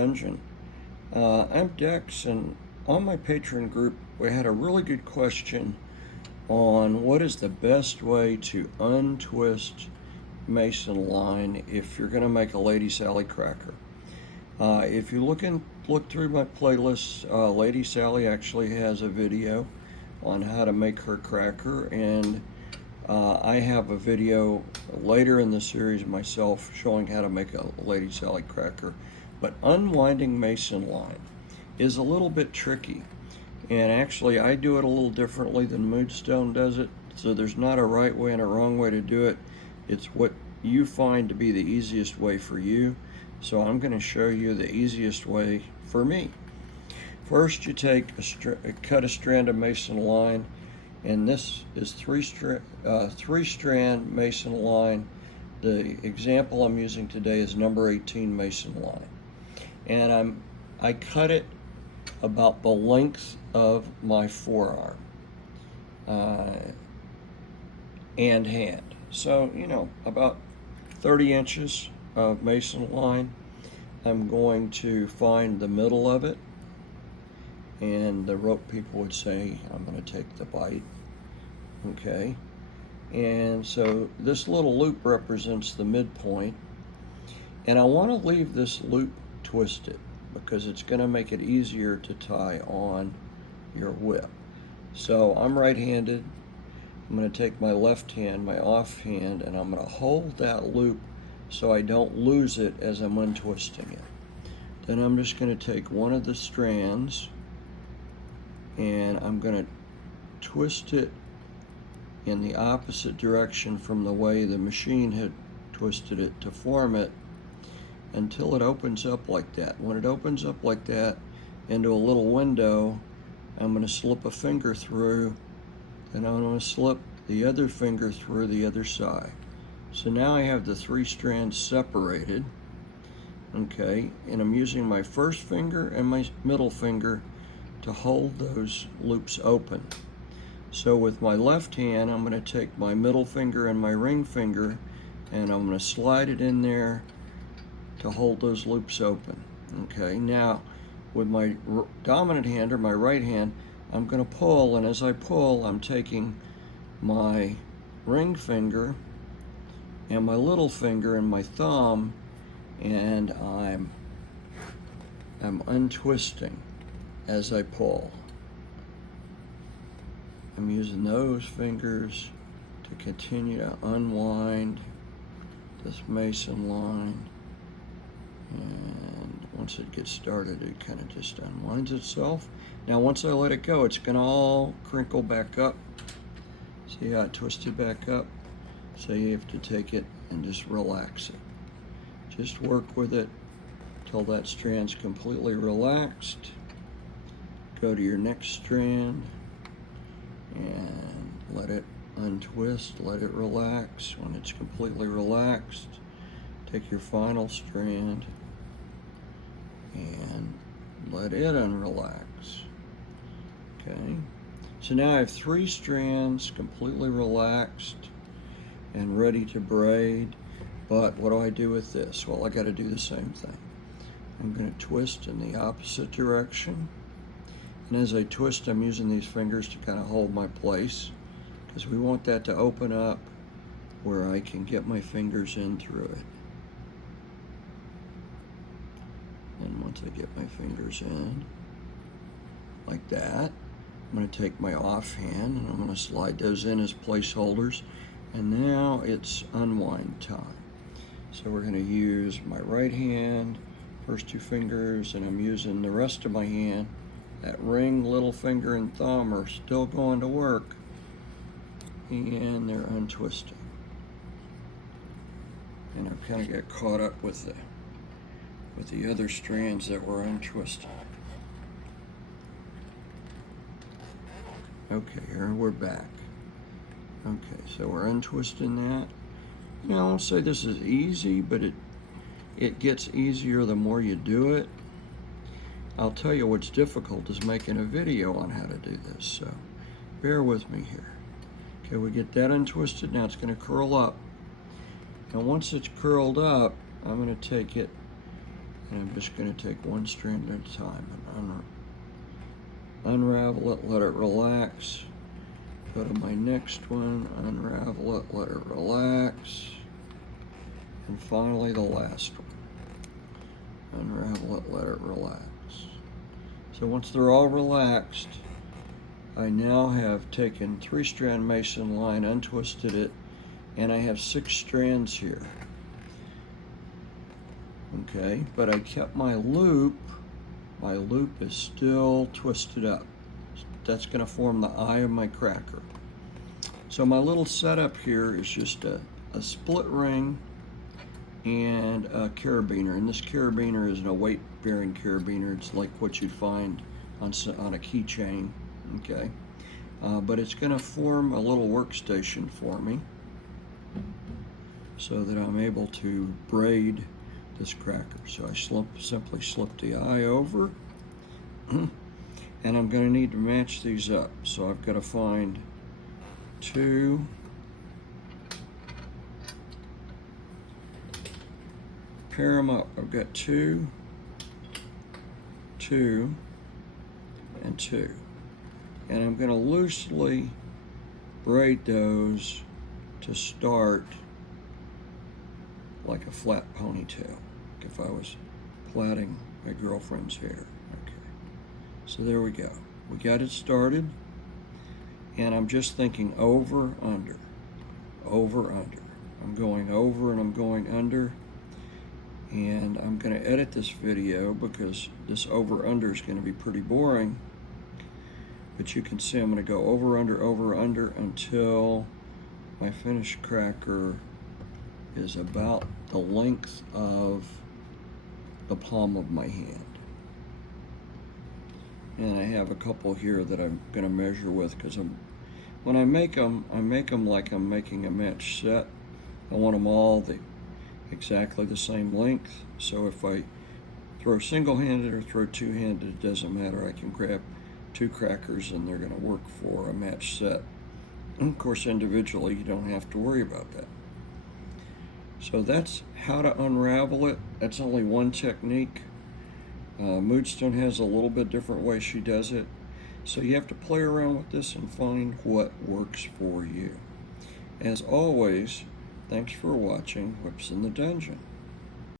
Dungeon. I'm Dex, and on my Patreon group, we had a really good question on what is the best way to untwist mason line if you're going to make a Lady Sally cracker. If you look through my playlists, Lady Sally actually has a video on how to make her cracker, and I have a video later in the series myself showing how to make a Lady Sally cracker. But unwinding mason line is a little bit tricky, and actually I do it a little differently than Moonstone does it, so there's not a right way and a wrong way to do it. It's what you find to be the easiest way for you, so I'm going to show you the easiest way for me. First, you take cut a strand of mason line, and this is three strand mason line. The example I'm using today is number 18 mason line, and I cut it about the length of my forearm and hand, so about 30 inches of mason line. I'm going to find the middle of it, and the rope people would say I'm going to take the bite. Okay, and so this little loop represents the midpoint, and I want to leave this loop twisted because it's going to make it easier to tie on your whip. So I'm right-handed. I'm going to take my left hand, my off hand, and I'm going to hold that loop so I don't lose it as I'm untwisting it. Then I'm just going to take one of the strands and I'm going to twist it in the opposite direction from the way the machine had twisted it to form it until it opens up like that. When it opens up like that into a little window, I'm going to slip a finger through, and I'm going to slip the other finger through the other side. So now I have the three strands separated, okay, and I'm using my first finger and my middle finger to hold those loops open. So with my left hand, I'm going to take my middle finger and my ring finger, and I'm going to slide it in there to hold those loops open. Okay, now with my dominant hand, or my right hand, I'm going to pull, and as I pull, I'm taking my ring finger and my little finger and my thumb, and I'm untwisting as I pull. I'm using those fingers to continue to unwind this mason line, and once it gets started, it kind of just unwinds itself. Now once I let it go, it's going to all crinkle back up. See how it twisted back up? So you have to take it and just relax it. Just work with it till that strand's completely relaxed. Go to your next strand and let it untwist, let it relax. When it's completely relaxed, take your final strand and let it unrelax. Okay, so now I have three strands completely relaxed and ready to braid. But what do I do with this? Well, I got to do the same thing. I'm going to twist in the opposite direction, and as I twist, I'm using these fingers to kind of hold my place, because we want that to open up where I can get my fingers in through it. And once I get my fingers in like that, I'm going to take my offhand and I'm going to slide those in as placeholders, and now it's unwind time. So we're going to use my right hand, first two fingers, and I'm using the rest of my hand. That ring, little finger, and thumb are still going to work, and they're untwisting. And I kind of got caught up with the other strands that were untwisted. Okay, here we're back. Okay, so we're untwisting that. I won't say this is easy, but it gets easier the more you do it. I'll tell you what's difficult is making a video on how to do this, so bear with me here. Okay, we get that untwisted. Now it's going to curl up. And once it's curled up, I'm going to take it And I'm just going to take one strand at a time and unravel it, let it relax. Go to my next one, unravel it, let it relax. And finally the last one. Unravel it, let it relax. So once they're all relaxed, I now have taken 3-strand Mason line, untwisted it, and I have 6 strands here. Okay, but I kept my loop. My loop is still twisted up. That's going to form the eye of my cracker. So my little setup here is just a split ring and a carabiner. And this carabiner is a weight-bearing carabiner. It's like what you'd find on a keychain. Okay, but it's going to form a little workstation for me so that I'm able to braid this cracker. So I simply slip the eye over, and I'm going to need to match these up. So I've got to find 2, pair them up. I've got 2, 2, and 2. And I'm going to loosely braid those to start like a flat ponytail, if I was plaiting my girlfriend's hair. Okay, so there we go. We got it started, and I'm just thinking over, under, over, under. I'm going over and I'm going under, and I'm going to edit this video because this over, under is going to be pretty boring. But you can see I'm going to go over, under until my finished cracker is about the length of the palm of my hand. And I have a couple here that I'm going to measure with because when I make them like I'm making a match set. I want them all exactly the same length. So if I throw single-handed or throw two-handed, it doesn't matter. I can grab 2 crackers and they're going to work for a match set. And of course, individually, you don't have to worry about that. So that's how to unravel it. That's only one technique. Moodstone has a little bit different way she does it. So you have to play around with this and find what works for you. As always, thanks for watching Whips in the Dungeon.